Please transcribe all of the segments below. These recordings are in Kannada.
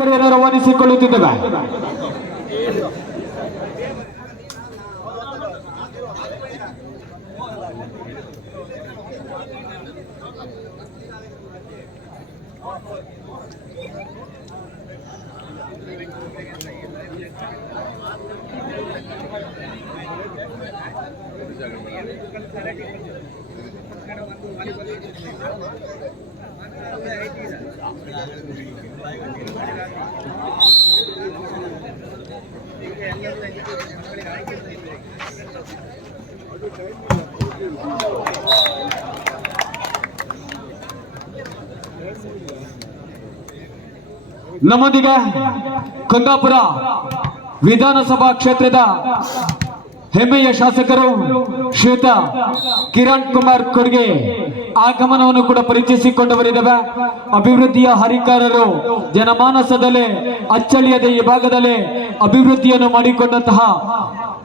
ಕರೆಯನ್ನು ರವಾನಿಸಿಕೊಳ್ಳುತ್ತಿದ್ದೇವೆ. ನಮ್ಮೊಂದಿಗೆ ಕುಂದಾಪುರ ವಿಧಾನಸಭಾ ಕ್ಷೇತ್ರದ ಹೆಮ್ಮೆಯ ಶಾಸಕರು ಶ್ರೀಯುತ ಕಿರಣ್ ಕುಮಾರ್ ಕೊಡ್ಗೆ ಆಗಮನವನ್ನು ಕೂಡ ಪರಿಚಯಿಸಿಕೊಂಡವರಿದ್ದೇವೆ. ಅಭಿವೃದ್ಧಿಯ ಹರಿಕಾರರು, ಜನಮಾನಸದಲ್ಲಿ ಅಚ್ಚಳಿಯದ ಈ ಭಾಗದಲ್ಲಿ ಅಭಿವೃದ್ಧಿಯನ್ನು ಮಾಡಿಕೊಂಡಂತಹ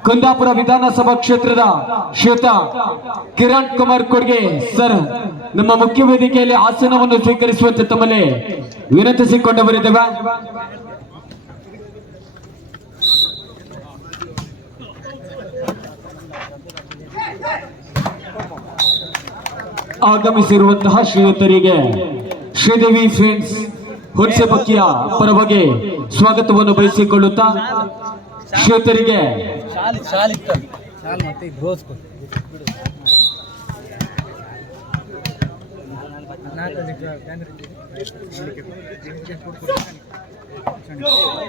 ಕುಂದಾಪುರ ವಿಧಾನಸಭಾ ಕ್ಷೇತ್ರದ ಶ್ರೀಯುತ ಕಿರಣ್ ಕುಮಾರ್ ಕೊಡ್ಗೆ ಸರ್ ನಮ್ಮ ಮುಖ್ಯ ವೇದಿಕೆಯಲ್ಲಿ ಆಸನವನ್ನು ಸ್ವೀಕರಿಸುವಂತೆ ತಮ್ಮಲ್ಲಿ ವಿನಂತಿಸಿಕೊಂಡವರಿದ್ದೇವೆ. ಆಗಮಿಸಿರುವಂತಹ ಶ್ರೀಯುತರಿಗೆ ಶ್ರೀದೇವಿ ಫ್ರೆಂಡ್ಸ್ ಹುಣಸೆಬಕ್ಕಿಯ ಪರವಾಗಿ ಸ್ವಾಗತವನ್ನು ಬಯಸಿಕೊಳ್ಳುತ್ತಾ ಶ್ರೀಯುತರಿಗೆ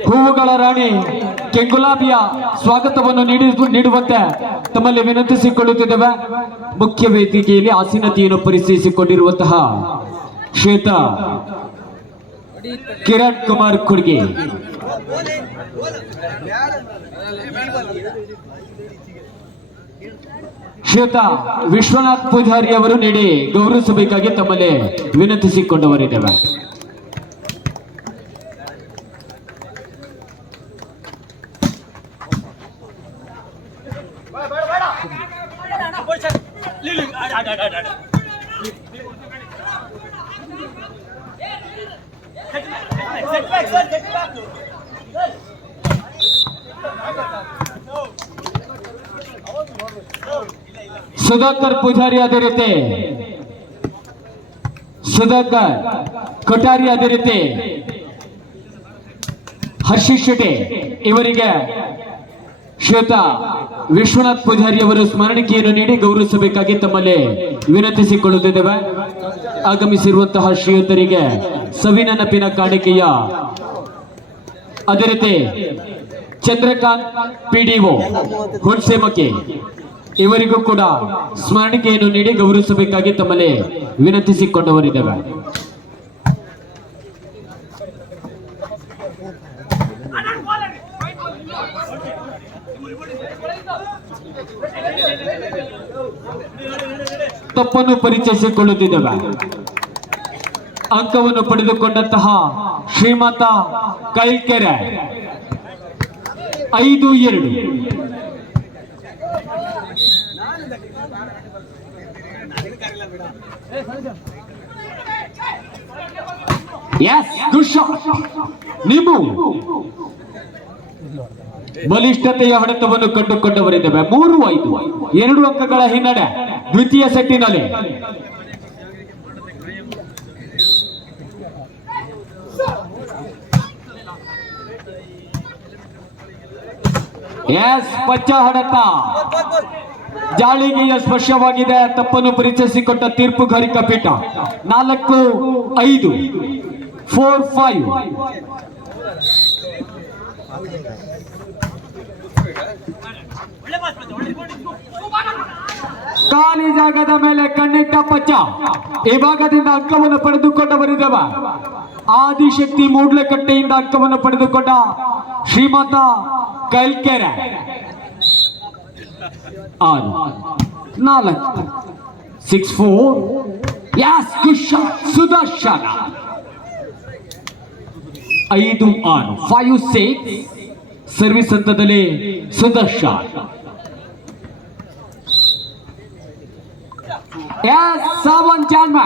ಹೂವುಗಳ ರಾಣಿ ಕೆಂಗುಲಾಬಿಯ ಸ್ವಾಗತವನ್ನು ನೀಡುವಂತೆ ತಮ್ಮಲ್ಲಿ ವಿನಂತಿಸಿಕೊಳ್ಳುತ್ತಿದ್ದೇವೆ. ಮುಖ್ಯ ವೇದಿಕೆಯಲ್ಲಿ ಆಸೀನತೆಯನ್ನು ಪರಿಚಯಿಸಿಕೊಂಡಿರುವಂತಹ ಶ್ವೇತ ಕಿರಣ್ ಕುಮಾರ್ ಕೊಡ್ಗೆ ಶ್ವೇತ ವಿಶ್ವನಾಥ್ ಪೂಜಾರಿ ಅವರು ನೀಡಿ ಗೌರವಿಸಬೇಕಾಗಿ ತಮ್ಮಲ್ಲಿ ವಿನಂತಿಸಿಕೊಂಡವರಿದ್ದೇವೆ. ಸುಧಾಕರ್ ಪೂಜಾರಿ ಅದೇ ರೀತಿ ಸುಧಾಕರ್ ಕೊಠಾರಿ ಅದೇ ರೀತಿ ಹರ್ಷಿಶ್ ಶೆಟ್ಟಿ ಇವರಿಗೆ ಶ್ವೇತ ವಿಶ್ವನಾಥ್ ಪೂಜಾರಿ ಅವರು ಸ್ಮರಣಿಕೆಯನ್ನು ನೀಡಿ ಗೌರವಿಸಬೇಕಾಗಿ ತಮ್ಮಲ್ಲಿ ವಿನಂತಿಸಿಕೊಳ್ಳುತ್ತಿದ್ದೇವೆ. ಆಗಮಿಸಿರುವಂತಹ ಶ್ರೀಯುತರಿಗೆ ಸವಿನ ನೆನಪಿನ ಕಾಣಿಕೆಯ ಅದೇ ರೀತಿ ಚಂದ್ರಕಾಂತ್ ಪಿಡಿಒ ಹುಣಸೆಮಕ್ಕಿ ಇವರಿಗೂ ಕೂಡ ಸ್ಮರಣಿಕೆಯನ್ನು ನೀಡಿ ಗೌರವಿಸಬೇಕಾಗಿ ತಮ್ಮಲ್ಲಿ ವಿನಂತಿಸಿಕೊಂಡವರಿದ್ದೇವೆ. ತಪ್ಪನ್ನು ಪರಿಚಯಿಸಿಕೊಳ್ಳುತ್ತಿದ್ದೇವೆ. ಅಂಕವನ್ನು ಪಡೆದುಕೊಂಡಂತಹ ಶ್ರೀಮಾತ ಕೈಲ್ಕೆರೆ 5-2. ನೀವು ಬಲಿಷ್ಠತೆಯ ಹೊಡೆತವನ್ನು ಕಂಡುಕೊಂಡವರಿದ್ದೇವೆ. 3-5 2 ಅಂಕಗಳ ಹಿನ್ನಡೆ ದ್ವಿತೀಯ ಸೆಟ್ಟಿನಲ್ಲಿ. ಪಚ್ಚ ಹೊಡೆತ ಜಾಳಿಗೆಯ ಸ್ಪರ್ಶವಾಗಿದೆ. ತಪ್ಪನ್ನು ಪರಿಚಯಿಸಿಕೊಟ್ಟ ತೀರ್ಪುಗಾರಿಕಾ ಪೀಠ 4-5 4-5. ಖಾಲಿ ಜಾಗದ ಮೇಲೆ ಕಣ್ಣಿಟ್ಟ ಪಚ್ಚ ಈ ಭಾಗದಿಂದ ಅಂಕವನ್ನು ಪಡೆದುಕೊಂಡವರಿದ್ದೇವೆ. ಆದಿಶಕ್ತಿ ಮೂಡ್ಲೆಕಟ್ಟೆಯಿಂದ ಅಂಕವನ್ನು ಪಡೆದುಕೊಂಡ ಶ್ರೀಮಾತ ಕೈಲ್ಕೆರೆ 6-4. ಸುದರ್ಶನ 5-6 5-6 ಸರ್ವಿಸ್ ಹಂತದಲ್ಲಿ ಸುದರ್ಶನ್. ಸಾವನ್ ಜಾನ್ಮ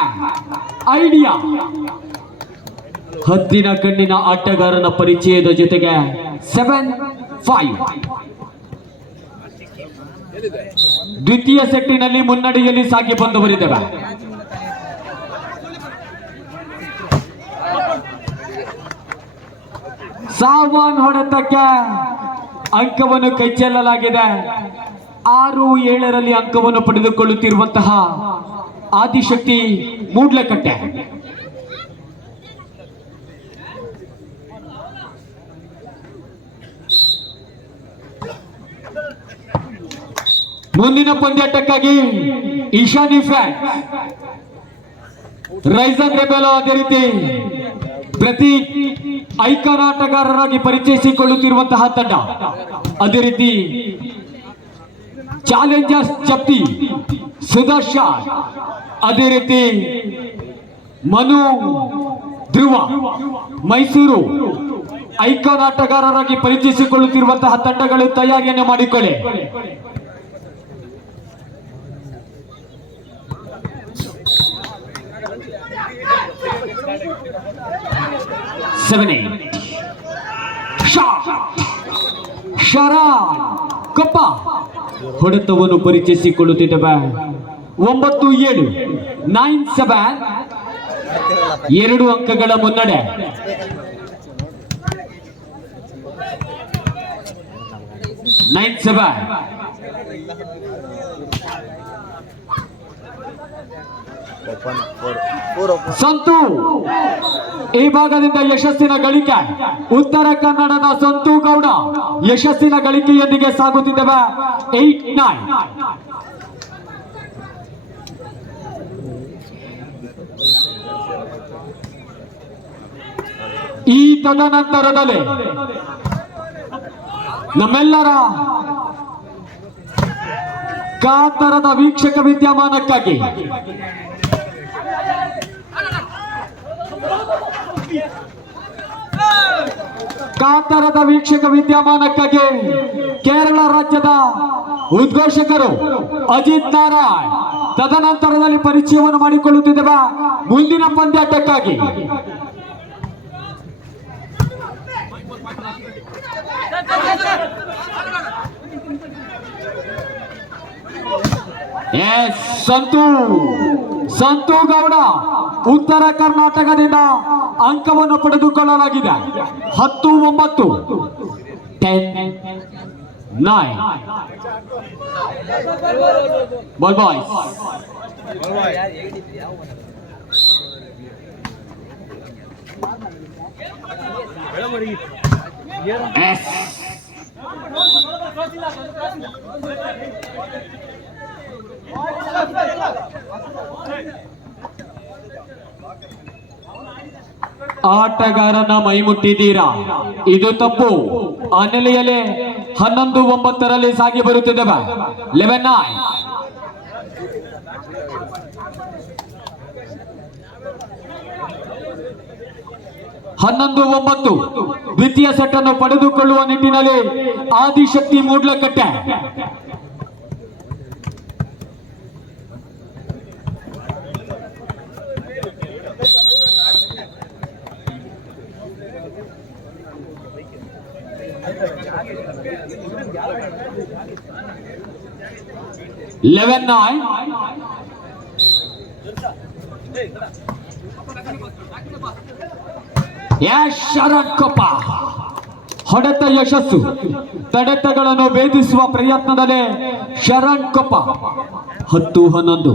ಐಡಿಯಾ ಹದ್ದಿನ ಕಣ್ಣಿನ ಆಟಗಾರನ ಪರಿಚಯದ ಜೊತೆಗೆ 7-5 ದ್ವಿತೀಯ ಸೆಟ್ಟಿನಲ್ಲಿ ಮುನ್ನಡೆಯಲ್ಲಿ ಸಾಗಿ ಬಂದವರಿದ್ದಾರೆ. ಸಾವಾನ್ ಹೊಡೆತಕ್ಕೆ ಅಂಕವನ್ನು ಕೈಚೆಲ್ಲಲಾಗಿದೆ. 6-7ರಲ್ಲಿ ಅಂಕವನ್ನು ಪಡೆದುಕೊಳ್ಳುತ್ತಿರುವಂತಹ ಆದಿಶಕ್ತಿ ಮೂಡ್ಲಕಟ್ಟೆ. ಮುಂದಿನ ಪಂದ್ಯಾಟಕ್ಕಾಗಿ ಈಶಾನಿ ಫ್ಯಾನ್, ರೈಸನ್ ರೆಬೆಲೋ, ಅದೇ ರೀತಿ ಪ್ರತಿ ಐಕಾನ್ ಆಟಗಾರರಾಗಿ ಪರಿಚಯಿಸಿಕೊಳ್ಳುತ್ತಿರುವಂತಹ ತಂಡ, ಅದೇ ರೀತಿ ಚಾಲೆಂಜರ್ಸ್ ಜಪ್ತಿ ಸುದರ್ಶನ್, ಅದೇ ರೀತಿ ಮನು ಧ್ರುವ ಮೈಸೂರು ಐಕಾನ್ ಆಟಗಾರರಾಗಿ ಪರಿಚಯಿಸಿಕೊಳ್ಳುತ್ತಿರುವಂತಹ ತಂಡಗಳು ತಯಾರಿಯನ್ನು ಮಾಡಿಕೊಳ್ಳಿ. ಶರಾನ್ ಕೊಪ್ಪ ಹೊಡೆತವನ್ನು ಪರಿಚಯಿಸಿಕೊಳ್ಳುತ್ತಿದ್ದೇವೆ. 9-7 9-7 2 ಅಂಕಗಳ ಮುನ್ನಡೆ. ಸಂತು ಈ ಭಾಗದಿಂದ ಯಶಸ್ಸಿನ ಗಳಿಕೆ. ಉತ್ತರ ಕನ್ನಡದ ಸಂತು ಗೌಡ ಯಶಸ್ಸಿನ ಗಳಿಕೆಯೊಂದಿಗೆ ಸಾಗುತ್ತಿದ್ದೇವೆ. 8-9 ಈ ತದನಂತರದಲ್ಲಿ ನಮ್ಮೆಲ್ಲರ ಕಾತರದ ವೀಕ್ಷಕ ವಿದ್ಯಮಾನಕ್ಕಾಗಿ ಕೇರಳ ರಾಜ್ಯದ ಉದ್ಘೋಷಕರು ಅಜಿತ್ ನಾರಾಯಣ್ ತದನಂತರದಲ್ಲಿ ಪರಿಚಯವನ್ನು ಮಾಡಿಕೊಳ್ಳುತ್ತಿದ್ದೇವೆ. ಮುಂದಿನ ಪಂದ್ಯಾಟಕ್ಕಾಗಿ ಸಂತು ಗೌಡ ಉತ್ತರ ಕರ್ನಾಟಕದಿಂದ ಅಂಕವನ್ನು ಪಡೆದುಕೊಳ್ಳಲಾಗಿದೆ. 10-9 10-9 ಬಾಲ್ ಬಾಯ್ಸ್. ಆಟಗಾರನ ಮೈ ಮುಟ್ಟಿದ್ದೀರಾ, ಇದು ತಪ್ಪು. ಆ ನೆಲೆಯಲ್ಲಿ 11-9ರಲ್ಲಿ ಸಾಗಿ ಬರುತ್ತಿದ್ದೇವೆ. 11-9 11-9 ದ್ವಿತೀಯ ಸೆಟ್ ಅನ್ನು ಪಡೆದುಕೊಳ್ಳುವ ನಿಟ್ಟಿನಲ್ಲಿ ಆದಿಶಕ್ತಿ ಮೂಡ್ಲಕಟ್ಟೆ. ಶರಣ್ ಕೊಪ್ಪ ಹೊಡೆತ ಯಶಸ್ಸು. ತಡೆತಗಳನ್ನು ಭೇದಿಸುವ ಪ್ರಯತ್ನದಲ್ಲಿ ಶರಣ್ ಕೊಪ್ಪ. 10-11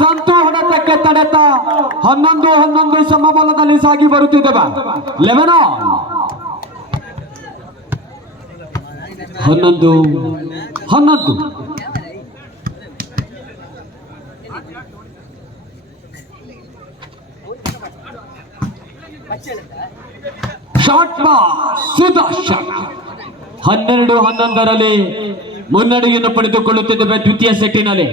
ಸಂತು ಹೊಡೆತಕ್ಕೆ ತಡೆತ. 11-11 ಸಮಬಲದಲ್ಲಿ ಸಾಗಿ ಬರುತ್ತಿದ್ದೇವೆ. 11-11 ಶಾರ್ಟ್ ಸುದರ್ಶನ್. 12-11ರಲ್ಲಿ ಮುನ್ನಡೆಯನ್ನು ಪಡೆದುಕೊಳ್ಳುತ್ತಿದ್ದೇವೆ ದ್ವಿತೀಯ ಸೆಟ್ಟಿನಲ್ಲಿ.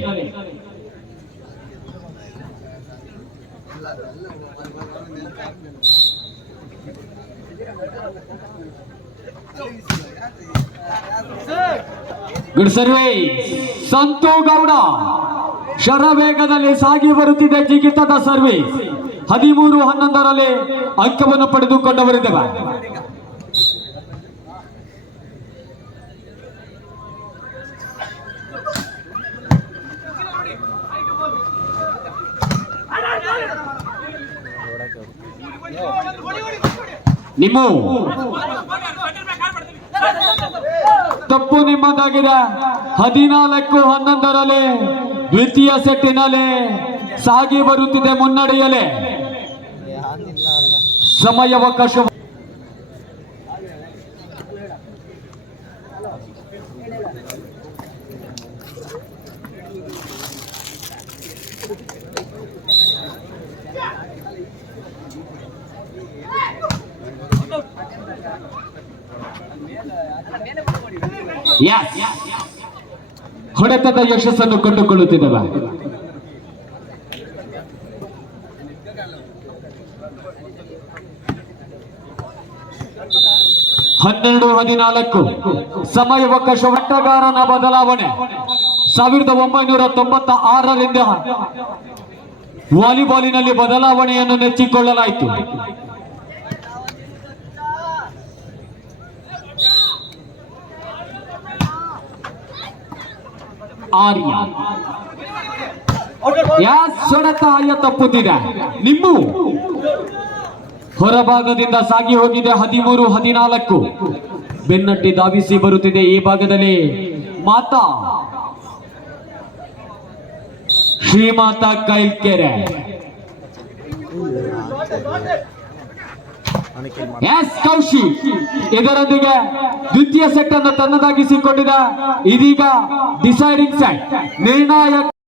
ಗುಡ್ ಸರ್ವಿಸ್ ಸಂತು ಗೌಡ ಶರವೇಗದಲ್ಲಿ ಸಾಗಿ ಬರುತ್ತಿದೆ ಜಿಗಿತದ ಸರ್ವಿಸ್ 13-11ರಲ್ಲಿ ಅಂಕವನ್ನು ಪಡೆದುಕೊಂಡವರಿದ್ದೇವೆ. ನಿಮ್ಮ ತಪ್ಪು ನಿಮ್ಮದಾಗಿದೆ. 14-11ರಲ್ಲಿ ದ್ವಿತೀಯ ಸೆಟ್ಟಿನಲ್ಲಿ ಸಾಗಿ ಬರುತ್ತಿದೆ ಮುನ್ನಡೆಯಲೇ ಸಮಯಾವಕಾಶ. ಹೊಡೆತದ ಯಶಸ್ಸನ್ನು ಕಂಡುಕೊಳ್ಳುತ್ತಿದ್ದೇವೆ. ಹನ್ನೆರಡು 14 ಸಮಯಾವಕಾಶ. ಆಟಗಾರನ ಬದಲಾವಣೆ 1996ರಿಂದ ವಾಲಿಬಾಲಿನಲ್ಲಿ ಬದಲಾವಣೆಯನ್ನು ನೆಚ್ಚಿಕೊಳ್ಳಲಾಯಿತು. ಆರ್ಯ ಸೊಡೆತ ತಪ್ಪುತ್ತಿದೆ. ನಿಮ್ಮ ಹೊರಭಾಗದಿಂದ ಸಾಗಿ ಹೋಗಿದೆ 13-14 ಬೆನ್ನಟ್ಟಿ ಧಾವಿಸಿ ಬರುತ್ತಿದೆ. ಈ ಭಾಗದಲ್ಲಿ ಮಾತಾ ಶ್ರೀಮಾತಾ ಕೈಲ್ಕೆರೆ ಕೌಶಿಕ್ ಇದರೊಂದಿಗೆ ದ್ವಿತೀಯ ಸೆಟ್ ಅನ್ನು ತನ್ನದಾಗಿಸಿಕೊಂಡಿದೆ. ಇದೀಗ ಡಿಸೈಡಿಂಗ್ ಸೆಟ್ ನಿರ್ಣಾಯಕ